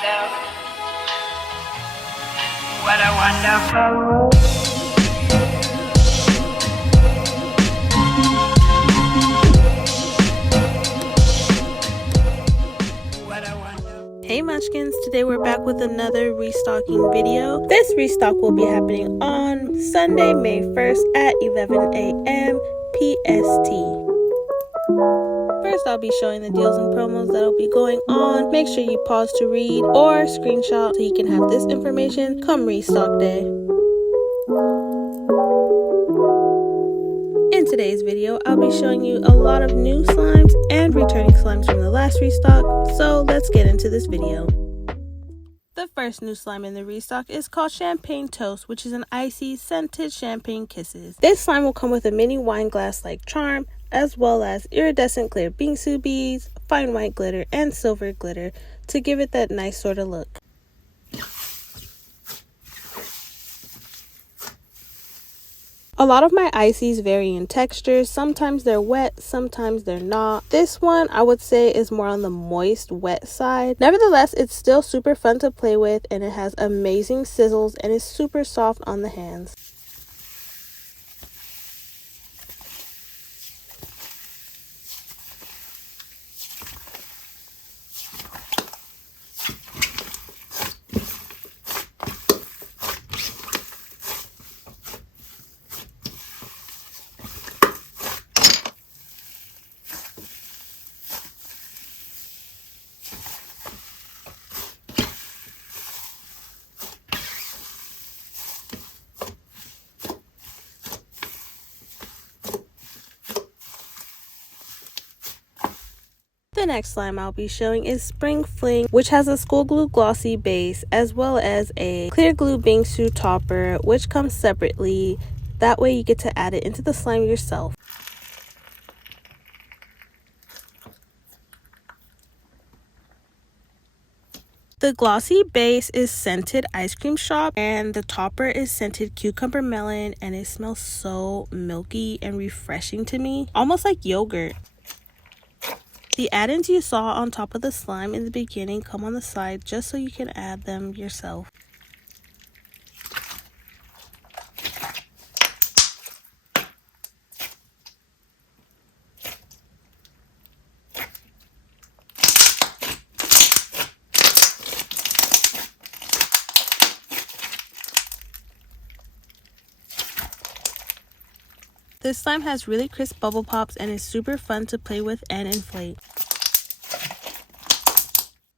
myself. What a wonderful world. Hey Munchkins, today we're back with another restocking video. This restock will be happening on Sunday, May 1st at 11 a.m. PST. First, I'll be showing the deals and promos that'll be going on. Make sure you pause to read or screenshot so you can have this information come restock day. In today's video, I'll be showing you a lot of new slimes and returning slimes from the last restock, so let's get into this video. The first new slime in the restock is called Champagne Toast, which is an icy scented champagne kisses. This slime will come with a mini wine glass like charm, as well as iridescent clear bingsu beads, fine white glitter, and silver glitter to give it that nice sort of look. A lot of my ices vary in texture. Sometimes they're wet, sometimes they're not. This one I would say is more on the moist, wet side. Nevertheless, it's still super fun to play with and it has amazing sizzles and is super soft on the hands. The next slime I'll be showing is Spring Fling, which has a school glue glossy base as well as a clear glue bingsu topper, which comes separately. That way you get to add it into the slime yourself. The glossy base is scented ice cream shop and the topper is scented cucumber melon, and it smells so milky and refreshing to me, almost like yogurt. The add-ins you saw on top of the slime in the beginning come on the side just so you can add them yourself. This slime has really crisp bubble pops and is super fun to play with and inflate.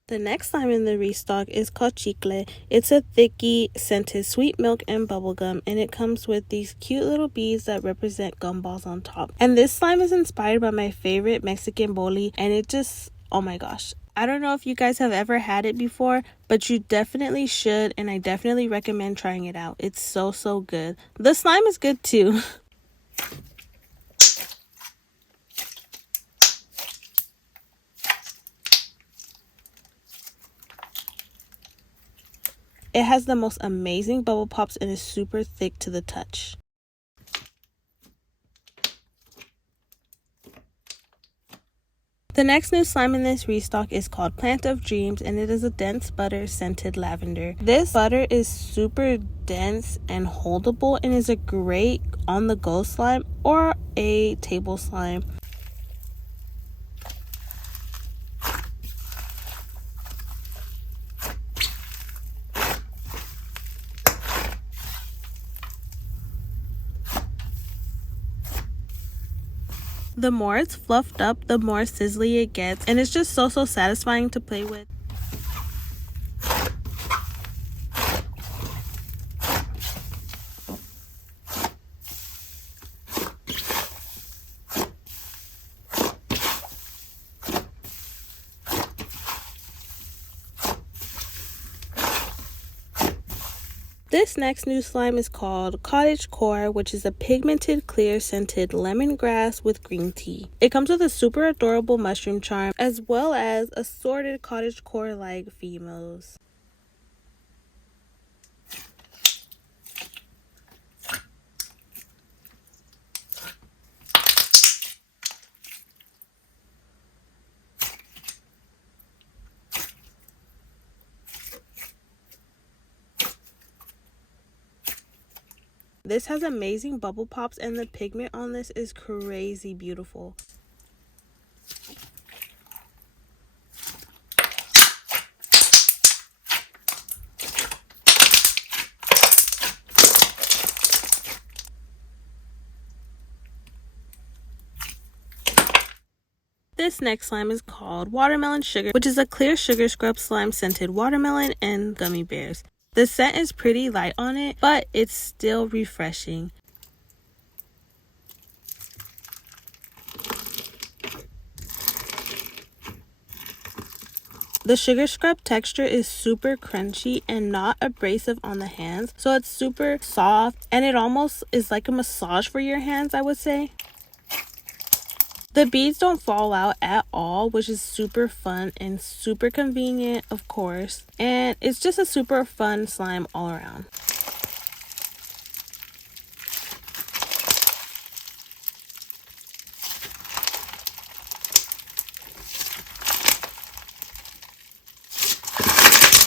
The next slime in the restock is called Chicle. It's a thicky scented sweet milk and bubblegum, and it comes with these cute little beads that represent gumballs on top. And this slime is inspired by my favorite Mexican boli, and it just, oh my gosh. I don't know if you guys have ever had it before, but you definitely should, and I definitely recommend trying it out. It's so good. The slime is good too. It has the most amazing bubble pops and is super thick to the touch. The next new slime in this restock is called Plant of Dreams, and it is a dense butter scented lavender. This butter is super dense and holdable and is a great on-the-go slime or a table slime. The more it's fluffed up, the more sizzly it gets, and it's just so satisfying to play with. This next new slime is called Cottagecore, which is a pigmented clear scented lemongrass with green tea. It comes with a super adorable mushroom charm as well as assorted cottagecore like females. This has amazing bubble pops and the pigment on this is crazy beautiful. This next slime is called Watermelon Sugar, which is a clear sugar scrub slime scented watermelon and gummy bears. The scent is pretty light on it, but it's still refreshing. The sugar scrub texture is super crunchy and not abrasive on the hands, so it's super soft and it almost is like a massage for your hands, I would say. The beads don't fall out at all, which is super fun and super convenient, of course. And it's just a super fun slime all around.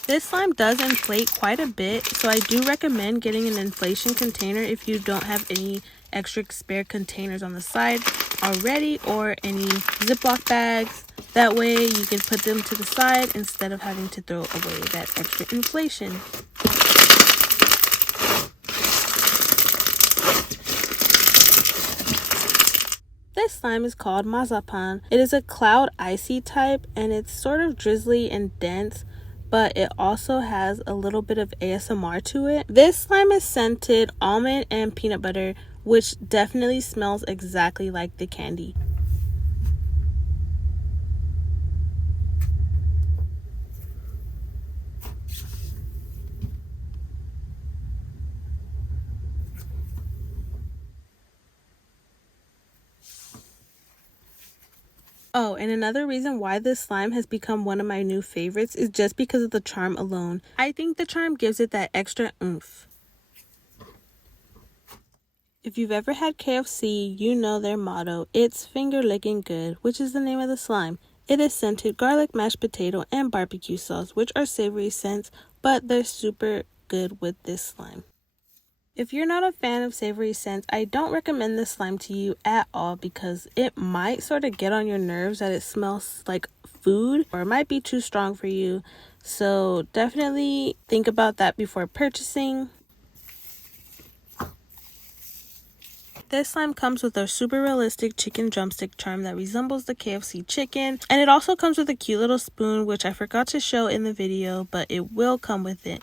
This slime does inflate quite a bit, so I do recommend getting an inflation container if you don't have any extra spare containers on the side already or any Ziploc bags. That way you can put them to the side instead of having to throw away that extra inflation. This slime is called Mazapan. It is a cloud icy type and it's sort of drizzly and dense, but it also has a little bit of ASMR to it. This slime is scented almond and peanut butter, which definitely smells exactly like the candy. Oh, and another reason why this slime has become one of my new favorites is just because of the charm alone. I think the charm gives it that extra oomph. If you've ever had KFC, you know their motto, it's finger licking good, which is the name of the slime. It is scented garlic, mashed potato, and barbecue sauce, which are savory scents, but they're super good with this slime. If you're not a fan of savory scents, I don't recommend this slime to you at all because it might sort of get on your nerves that it smells like food or it might be too strong for you. So definitely think about that before purchasing. This slime comes with a super realistic chicken drumstick charm that resembles the KFC chicken. And it also comes with a cute little spoon, which I forgot to show in the video, but it will come with it.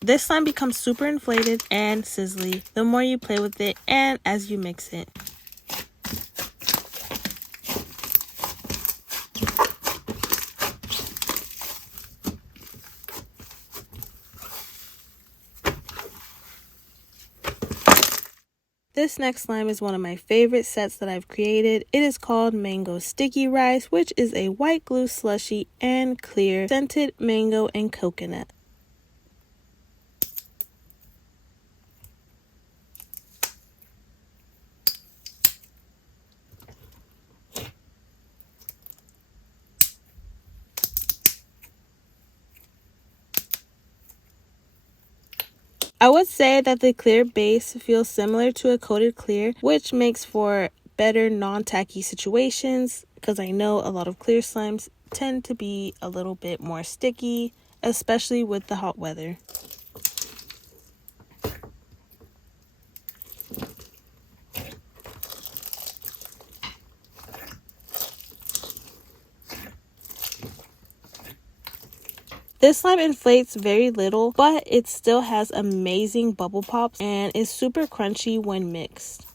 This slime becomes super inflated and sizzly the more you play with it and as you mix it. This next slime is one of my favorite sets that I've created. It is called Mango Sticky Rice, which is a white glue slushy and clear scented mango and coconut. I would say that the clear base feels similar to a coated clear, which makes for better non-tacky situations because I know a lot of clear slimes tend to be a little bit more sticky, especially with the hot weather. This slime inflates very little, but it still has amazing bubble pops and is super crunchy when mixed.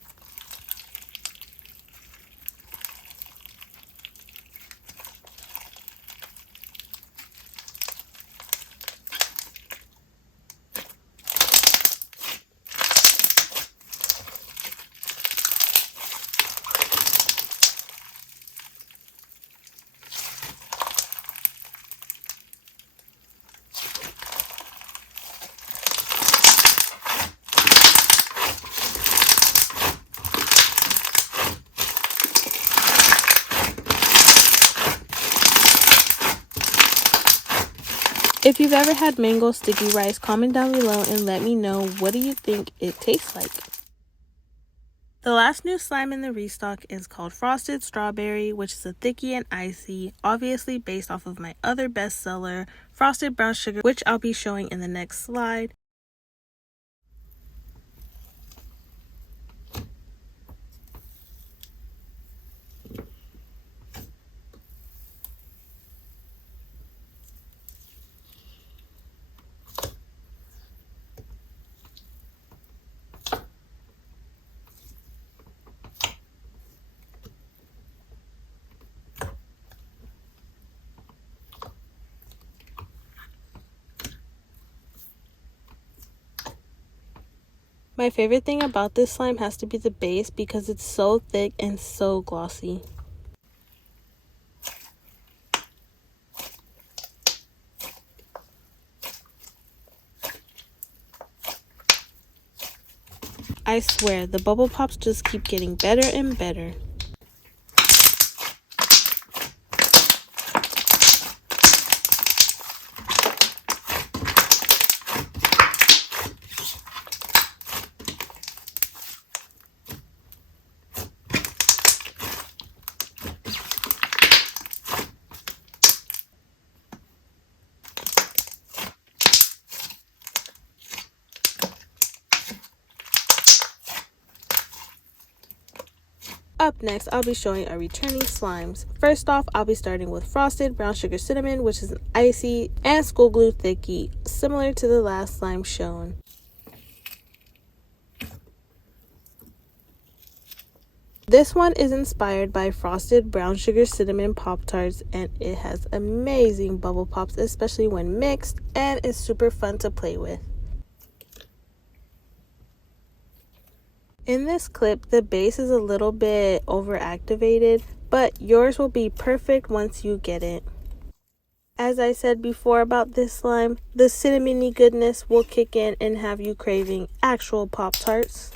If you've ever had mango sticky rice, comment down below and let me know what do you think it tastes like. The last new slime in the restock is called Frosted Strawberry, which is a thicky and icy, obviously based off of my other bestseller, Frosted Brown Sugar, which I'll be showing in the next slide. My favorite thing about this slime has to be the base because it's so thick and so glossy. I swear, the bubble pops just keep getting better and better. Up next, I'll be showing our returning slimes. First off, I'll be starting with Frosted Brown Sugar Cinnamon, which is an icy and school glue thickie, similar to the last slime shown. This one is inspired by Frosted Brown Sugar Cinnamon Pop-Tarts, and it has amazing bubble pops, especially when mixed, and it's super fun to play with. In this clip, the base is a little bit overactivated, but yours will be perfect once you get it. As I said before about this slime, the cinnamony goodness will kick in and have you craving actual Pop-Tarts.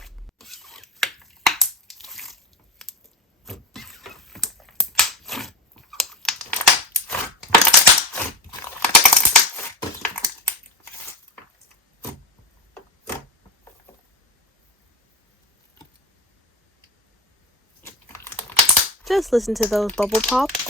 Just listen to those bubble pops.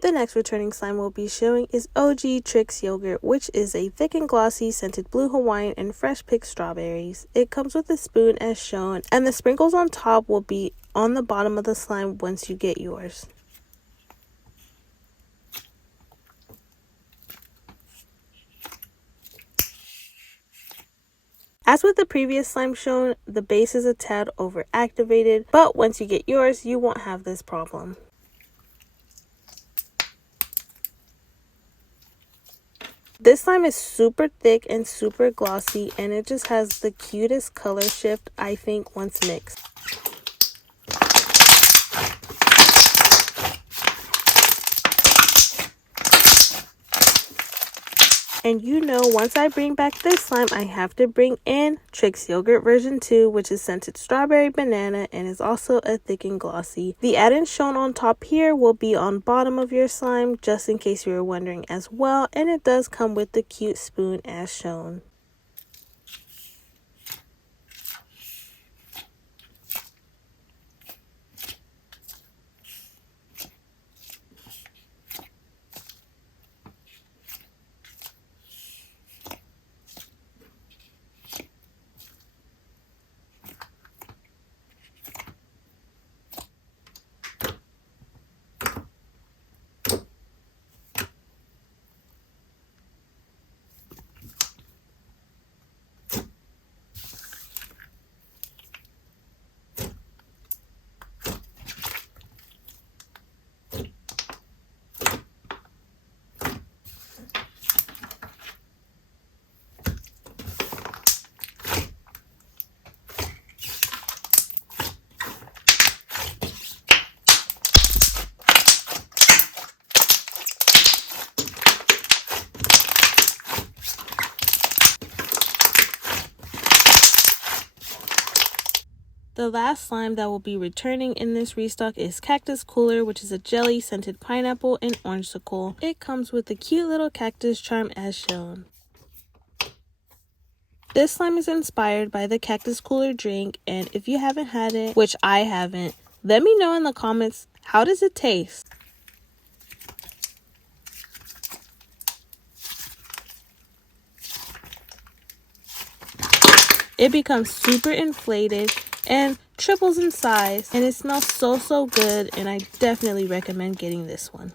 The next returning slime we'll be showing is OG Trïx Yogürt, which is a thick and glossy scented blue Hawaiian and fresh picked strawberries. It comes with a spoon as shown, and the sprinkles on top will be on the bottom of the slime once you get yours. As with the previous slime shown, the base is a tad overactivated, but once you get yours, you won't have this problem. This slime is super thick and super glossy, and it just has the cutest color shift, I think, once mixed. And you know, once I bring back this slime, I have to bring in Trïx Yogürt version 2, which is scented strawberry banana and is also a thick and glossy. The add-ins shown on top here will be on bottom of your slime, just in case you were wondering as well, and it does come with the cute spoon as shown. The last slime that will be returning in this restock is Cactus Cooler, which is a jelly scented pineapple and orangesicle. It comes with a cute little cactus charm as shown. This slime is inspired by the Cactus Cooler drink, and if you haven't had it, which I haven't, let me know in the comments, how does it taste? It becomes super inflated and triples in size, and it smells so good, and I definitely recommend getting this one.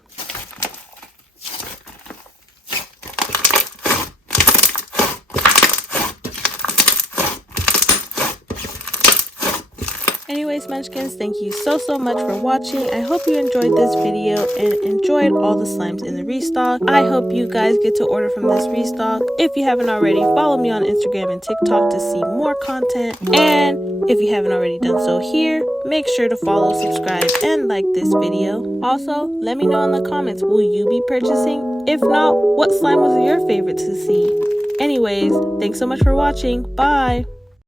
Anyways, munchkins, thank you so much for watching. I hope you enjoyed this video and enjoyed all the slimes in the restock. I hope you guys get to order from this restock. If you haven't already, follow me on Instagram and TikTok to see more content. And if you haven't already done so here, make sure to follow, subscribe, and like this video. Also, let me know in the comments, will you be purchasing? If not, what slime was your favorite to see? Anyways, thanks so much for watching. Bye!